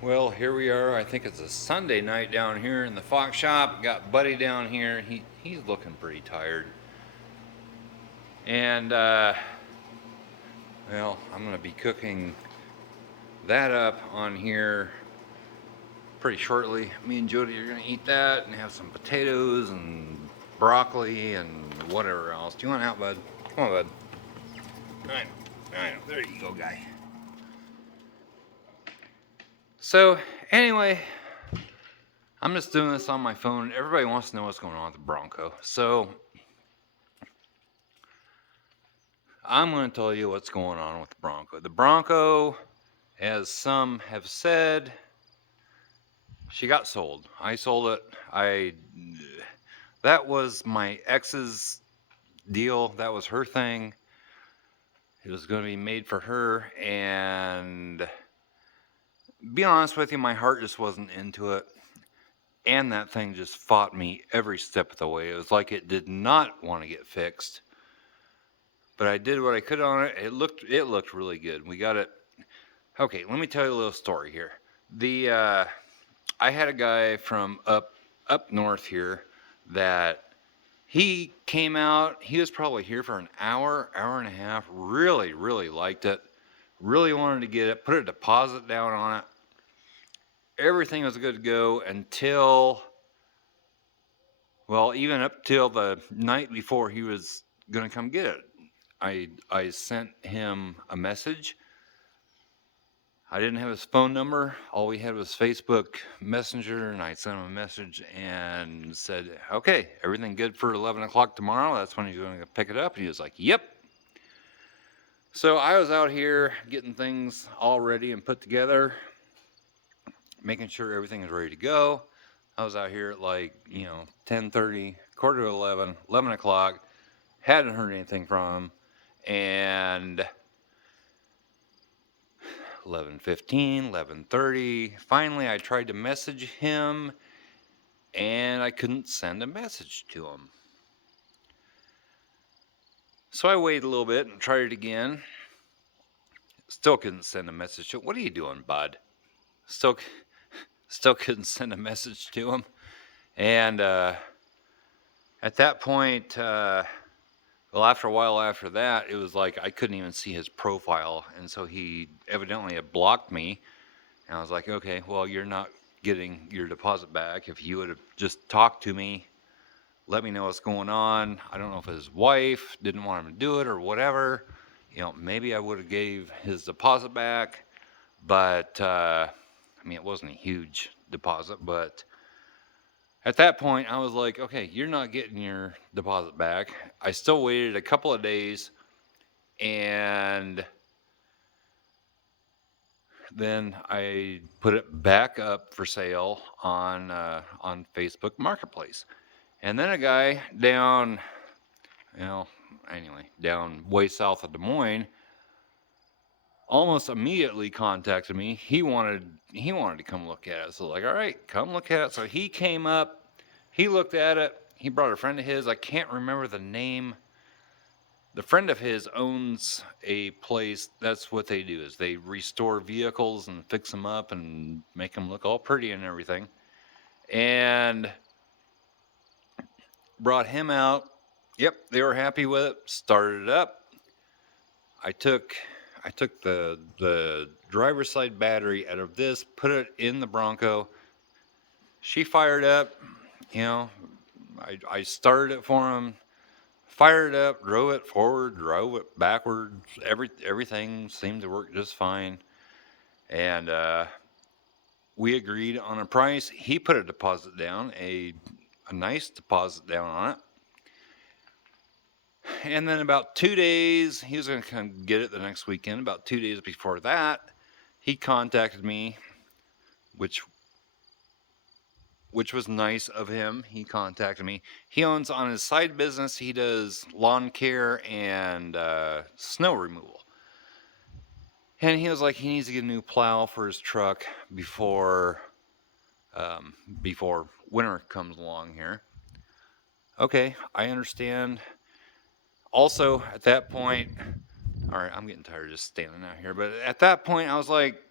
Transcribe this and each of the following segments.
Well, here we are. I think it's a Sunday night down here in the Fox shop. Got Buddy down here. He's looking pretty tired. And well, I'm gonna be cooking that up on here pretty shortly. Me and Jody are gonna eat that and have some potatoes and broccoli and whatever else. Do you want out, bud? Come on, bud. I know. There you go, guy. So anyway, I'm just doing this on my phone. Everybody wants to know what's going on with the Bronco. So I'm going to tell you what's going on with the Bronco. The Bronco, as some have said, she got sold. I sold it. That was my ex's deal. That was her thing. It was going to be made for her, and be honest with you, my heart just wasn't into it. And that thing just fought me every step of the way. It was like it did not want to get fixed. But I did what I could on it. It looked really good. We got it. Okay, let me tell you a little story here. I had a guy from up north here that he came out. He was probably here for an hour and a half. Really, really liked it. Really wanted to get it. Put a deposit down on it. Everything was good to go until, well, even up till the night before he was gonna come get it. I sent him a message. I didn't have his phone number. All we had was Facebook Messenger, and I sent him a message and said, okay, everything good for 11 o'clock tomorrow? That's when he's going to pick it up. And he was like, yep. So I was out here getting things all ready and put together, making sure everything is ready to go. I was out here at 10:30, quarter to 11, 11 o'clock. Hadn't heard anything from him. And 11:15, 11:30. Finally, I tried to message him, and I couldn't send a message to him. So I waited a little bit and tried it again. Still couldn't send a message to him. What are you doing, bud? Still couldn't send a message to him. And at that point, well, after a while after that, it was like I couldn't even see his profile. And so he evidently had blocked me. And I was like, okay, well, you're not getting your deposit back. If you would have just talked to me, let me know what's going on. I don't know if his wife didn't want him to do it or whatever. Maybe I would have gave his deposit back. But, I mean, it wasn't a huge deposit. But at that point, I was like, okay, you're not getting your deposit back. I still waited a couple of days. And then I put it back up for sale on Facebook Marketplace. And then a guy down, down way south of Des Moines, almost immediately contacted me. He wanted to come look at it. So like, all right, come look at it. So he came up, he looked at it. He brought a friend of his. I can't remember the name. The friend of his owns a place. That's what they do, is they restore vehicles and fix them up and make them look all pretty and everything. And brought him out. Yep, they were happy with it. Started it up. I took the driver's side battery out of this, put it in the Bronco. She fired up. I started it for him. Fired it up, drove it forward, drove it backwards. Everything seemed to work just fine. And we agreed on a price. He put a deposit down, a nice deposit down on it. And then about 2 days, he was going to come get it the next weekend. About 2 days before that, he contacted me, which was nice of him. He contacted me. He owns, on his side business, he does lawn care and snow removal. And he was like, he needs to get a new plow for his truck before winter comes along here. Okay, I understand. Also, at that point, all right, I'm getting tired of just standing out here, but at that point, I was like,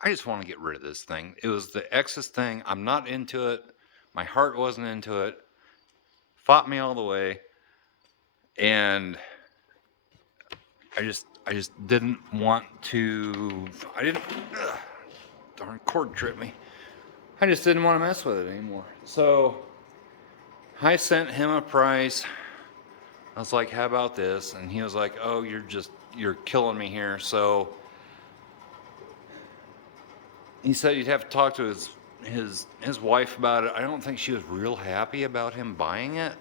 I just want to get rid of this thing. It was the ex's thing. I'm not into it. My heart wasn't into it. Fought me all the way, and I just didn't want to. I didn't. Ugh, darn cord tripped me. I just didn't want to mess with it anymore. So I sent him a price. I was like, "How about this?" And he was like, "Oh, you're killing me here." So he said he'd have to talk to his wife about it. I don't think she was real happy about him buying it,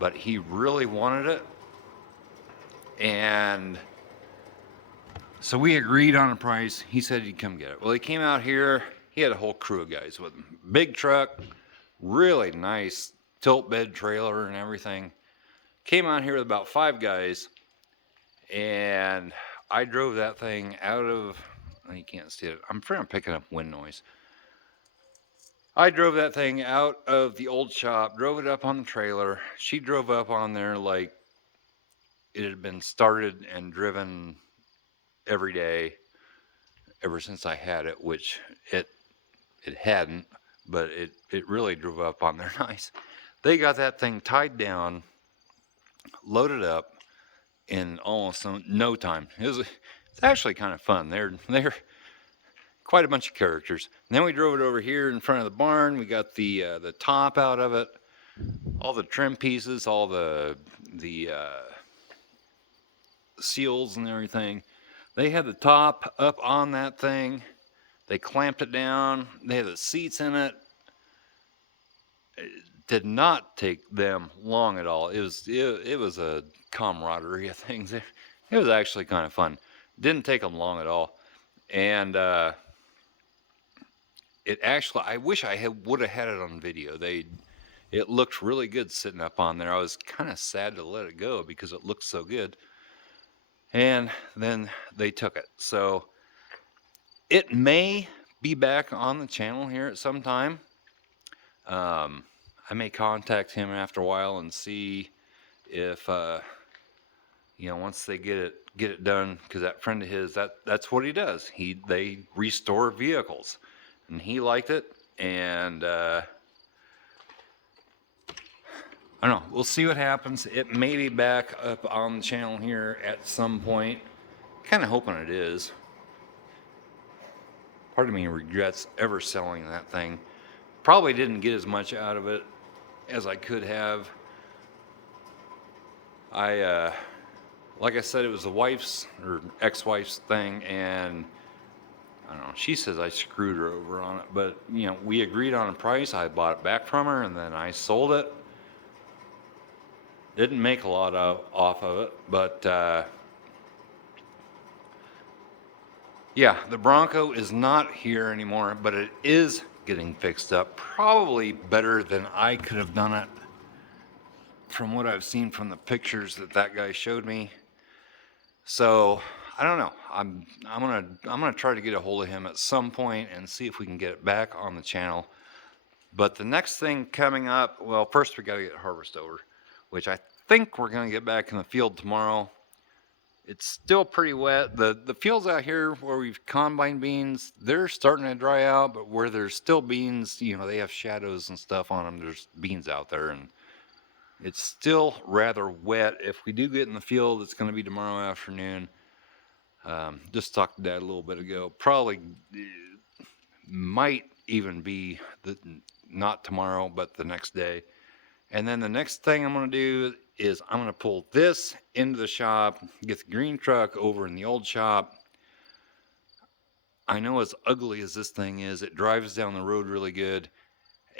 but he really wanted it. And so we agreed on a price. He said he'd come get it. Well, he came out here. He had a whole crew of guys with him. Big truck, really nice tilt bed trailer and everything. Came out here with about 5 guys, and I drove that thing out of, you can't see it. I'm afraid I'm picking up wind noise. I drove that thing out of the old shop, drove it up on the trailer. She drove up on there like it had been started and driven every day ever since I had it, which it hadn't, but it really drove up on there nice. They got that thing tied down, loaded up in almost no time. It's actually kind of fun. They're quite a bunch of characters. And then we drove it over here in front of the barn. We got the top out of it, all the trim pieces, all the seals and everything. They had the top up on that thing. They clamped it down. They had the seats in it. It did not take them long at all. It was a camaraderie of things. It was actually kind of fun. Didn't take them long at all. And it actually, I wish I would have had it on video. It looked really good sitting up on there. I was kind of sad to let it go because it looked so good. And then they took it. So it may be back on the channel here at some time. I may contact him after a while and see if once they get it done, because that friend of his, that's what he does. They restore vehicles, and he liked it, and I don't know. We'll see what happens. It may be back up on the channel here at some point. Kind of hoping it is. Part of me regrets ever selling that thing. Probably didn't get as much out of it as I could have. Like I said, it was the wife's or ex-wife's thing, and I don't know. She says I screwed her over on it, but we agreed on a price. I bought it back from her, and then I sold it. Didn't make a lot off of it, but yeah, the Bronco is not here anymore, but it is getting fixed up. Probably better than I could have done it from what I've seen from the pictures that guy showed me. So I don't know. I'm gonna try to get a hold of him at some point and see if we can get it back on the channel. But the next thing coming up, well, first we got to get harvest over, which I think we're gonna get back in the field tomorrow. It's still pretty wet. The fields out here where we've combined beans, they're starting to dry out, but where there's still beans, they have shadows and stuff on them. There's beans out there, and it's still rather wet. If we do get in the field, it's going to be tomorrow afternoon. Just talked to Dad a little bit ago. Probably might even be not tomorrow, but the next day. And then the next thing I'm going to do is I'm going to pull this into the shop, get the green truck over in the old shop. I know as ugly as this thing is, it drives down the road really good.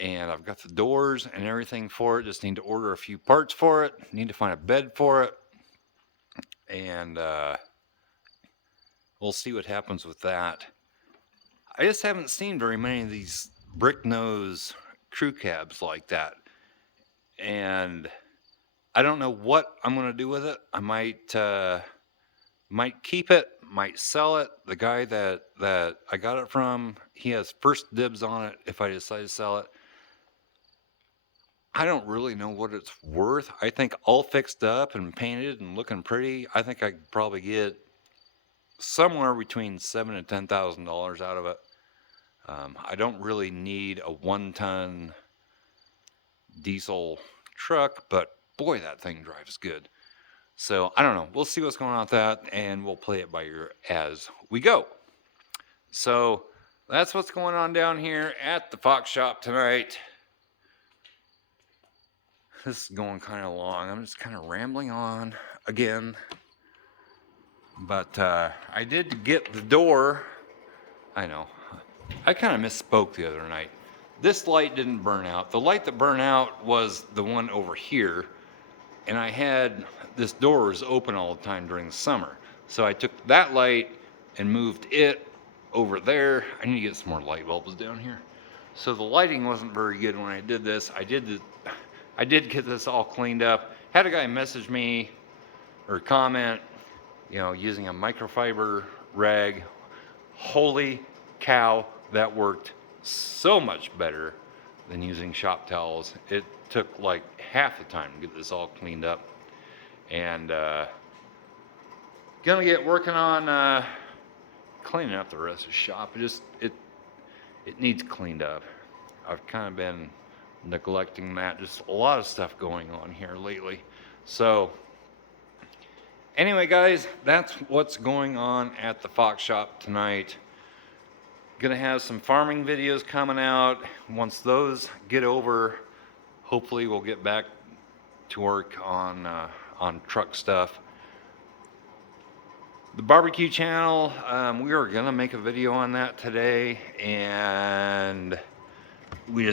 And I've got the doors and everything for it. Just need to order a few parts for it. Need to find a bed for it. And we'll see what happens with that. I just haven't seen very many of these brick nose crew cabs like that. And I don't know what I'm going to do with it. I might keep it, might sell it. The guy that I got it from, he has first dibs on it if I decide to sell it. I don't really know what it's worth. I think all fixed up and painted and looking pretty, I think I could probably get somewhere between $7,000 and $10,000 out of it. I don't really need a 1-ton diesel truck, but boy, that thing drives good. So I don't know. We'll see what's going on with that, and we'll play it by ear as we go. So that's what's going on down here at the Fox shop tonight. This is going kind of long. I'm just kind of rambling on again. But I did get the door. I know. I kind of misspoke the other night. This light didn't burn out. The light that burned out was the one over here. And I had, this door was open all the time during the summer. So I took that light and moved it over there. I need to get some more light bulbs down here. So the lighting wasn't very good when I did this. I did get this all cleaned up. Had a guy message me or comment, you know, using a microfiber rag. Holy cow, that worked so much better than using shop towels. It took like half the time to get this all cleaned up. And gonna get working on cleaning up the rest of the shop. It needs cleaned up. I've kind of been neglecting that. Just a lot of stuff going on here lately. So anyway, guys, that's what's going on at the Fox shop tonight. Gonna have some farming videos coming out. Once those get over, hopefully we'll get back to work on truck stuff. The barbecue channel, we are gonna make a video on that today, and we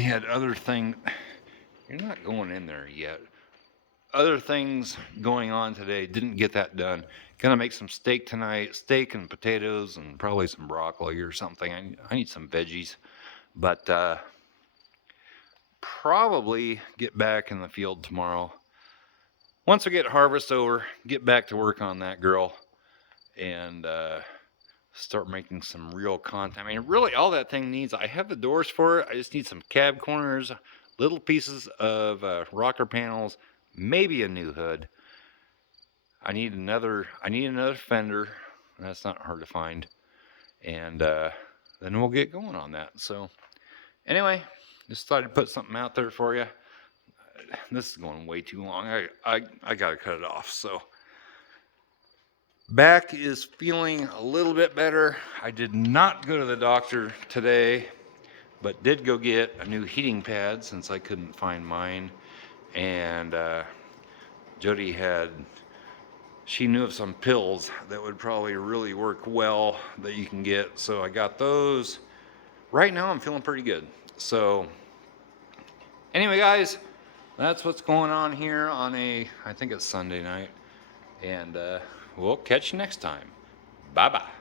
had other things. You're not going in there yet. Other things going on today, didn't get that done. Gonna make some steak tonight, steak and potatoes and probably some broccoli or something. I need some veggies, but probably get back in the field tomorrow. Once I get harvest over, get back to work on that girl and start making some real content. I mean, really all that thing needs, I have the doors for it. I just need some cab corners, little pieces of rocker panels, maybe a new hood. I need another fender. That's not hard to find. And then we'll get going on that. So anyway, just thought I'd put something out there for you. This is going way too long. I gotta cut it off. So back is feeling a little bit better. I did not go to the doctor today, but did go get a new heating pad since I couldn't find mine. And Jody she knew of some pills that would probably really work well that you can get. So I got those. Right now I'm feeling pretty good. So anyway, guys, that's what's going on here on I think it's Sunday night. And we'll catch you next time. Bye-bye.